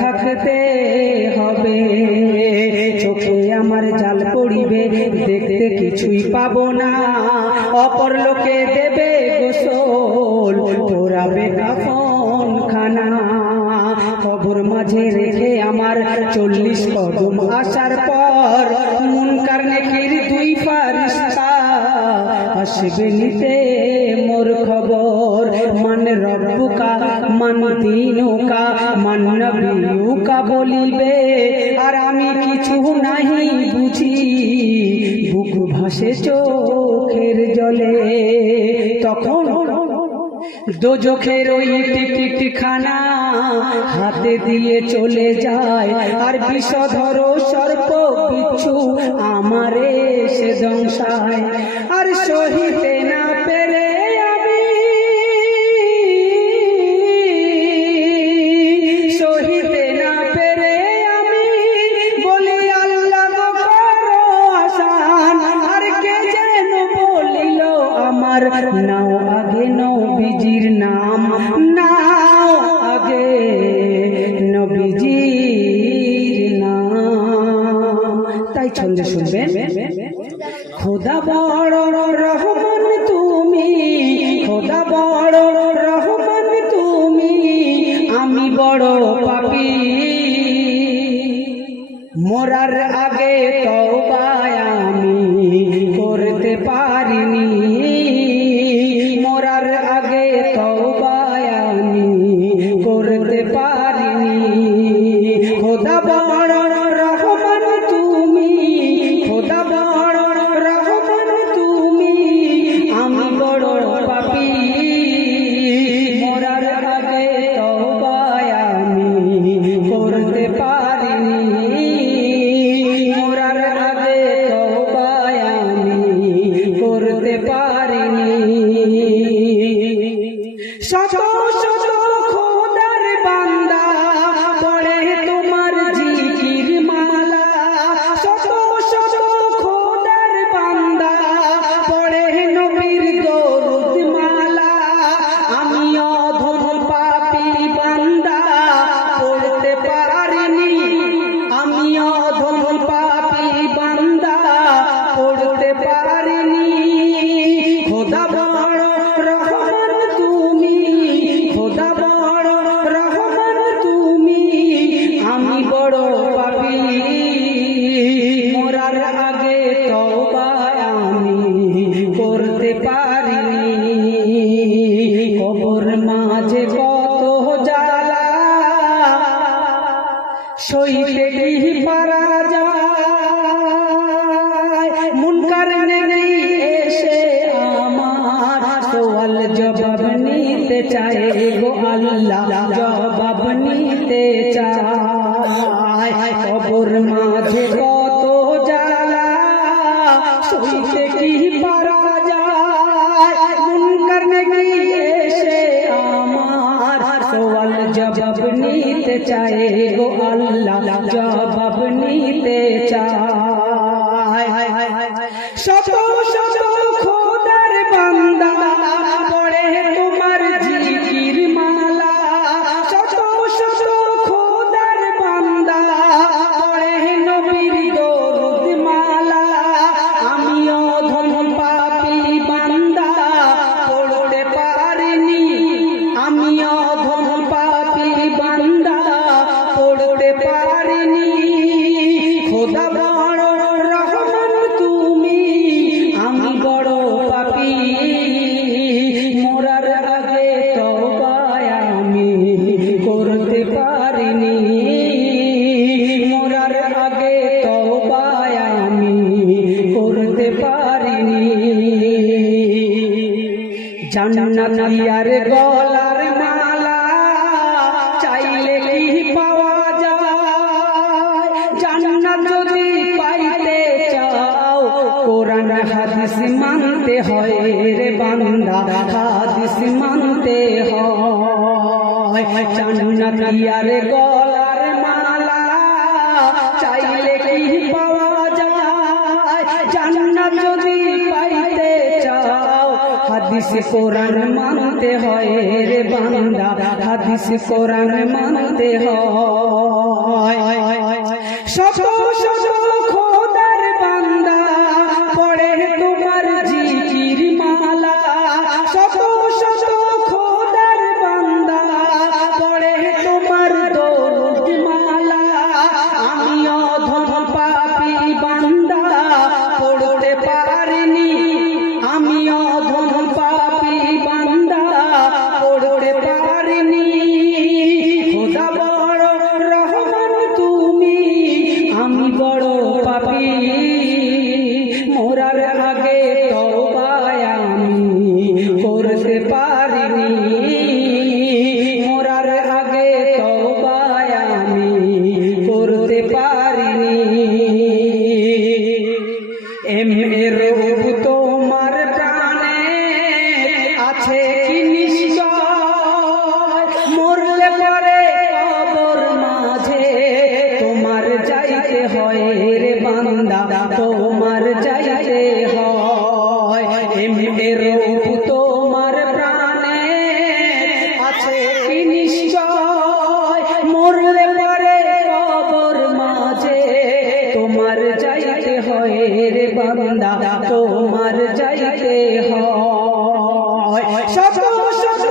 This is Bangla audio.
থাকতে হবে। চোখে আমার জাল পড়িবে, দেখতে কিছুই পাব না। অপর লোকে দেবে গোসল পোড়াবে কাফন খানা খবর মাঝে রেখে আমার চল্লিশ কদম আসার পর মন কারণে দুই পার আসবে নিতে মোর খবর। মান রব্বুকা মান দিনুকা মান নবিয়ুকা বলিবে আর আমি কিছু নাহি বুঝি, বুক ভাসে চোখের জলে। তখন দোজখের ওই টিকিট খানা হাতে দিয়ে চলে যায়। আর বিষধর সর্প বিচ্ছু আমারে সে দংশায় আর সহিতে না তাই ছন্দে শুনবেন। খোদা বড় রহমান তুমি খোদা বড় রহমান তুমি আমি বড় পাপী। عليه সইতে কি পারা যায়। মুনকার নেই এসে আমার সোয়াল জবাব নিতে চায় গো আল্লাহ। জবাব নিতে চায়। চায় গো আল্লাহ, জবাব নিতে চায়। শত খোদার বান্দা পড়ে তোমার জিকির মালা। শত শত খোদার বান্দা পড়ে নবীর দরুদ মালা। আমি অধম পাপী জান্নাত আর গলার মালা, চাইলে কি পাওয়া যায়? জান্নাত যদি পাইতে চাও, কোরআন হাদিস মানতে হয় রে বান্দা, হাদিস মানতে হয়। জান্নাত আর গলার মালা, চাইলে হাদিস কোরআন মানতে হয় রে বান্দা হাদিস কোরআন মানতে হয়। শত শত নিশ্চয় মরলে পরে কবর মাঝে। তোমার যাইতে হয় রে বান্দা, তোমার যাইতে হয়। শত শত